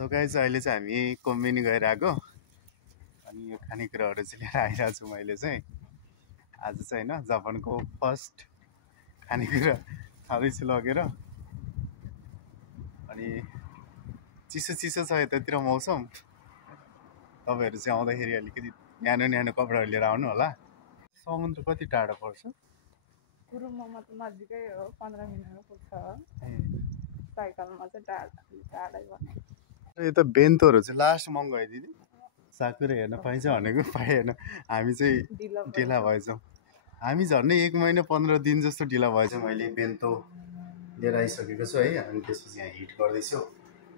so guys अहिले चाहिँ हामी कोम्बिनी गएर आएको अनि यो खानेकुराहरू चाहिँ लिएर आइरहेको छु मैले चाहिँ आज चाहिँ होइन जापानको फर्स्ट खानेकुरा खाँदैछु लगेर अनि चिसो चिसो छ यतातिर मौसम तपाईहरु चाहिँ आउँदाखेरि अलिकति न्यानो न्यानो कपडाहरू लिएर आउनु होला समुद्र कति टाढा पर्छ गुरुममा त नजिकै हो 15 मिनेटमा पुग्छ साइकलमा चाहिँ टाढै बने यो त बेन्तोहरू चाहिँ लास्ट महँगो है दिदी साकुरा हेर्न पाइन्छ भनेको पाएन हामी चाहिँ ढिला भएछौँ हामी झन्डै 1 महिना 15 दिन जस्तो ढिला भएछ मैले बेन्तो लिएर आइसकेको छु है अनि त्यसपछि यहाँ हिट गर्दैछु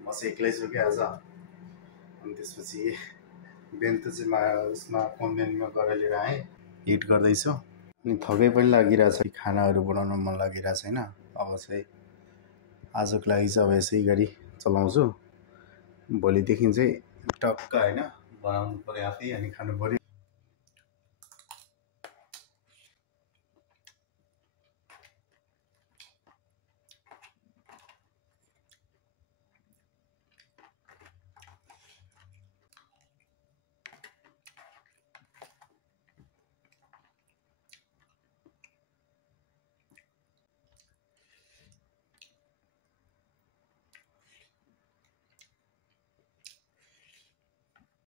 म चाहिँ एक्लै छु कि आज अनि त्यसपछि बेन्तो चाहिँ उसमा कम्बिनीमा गएर लिएर आएँ हिट गर्दैछु अनि थकै पनि लागिरहेछ खानाहरू बनाउन मन लागिरहेछ हैन अब चाहिँ आजको लागि चाहिँ अब यसै गरी चलाउँछु भोलिदेखि चाहिँ टक्क हैन बनाउनु पर्यो आफै अनि खानु पर्यो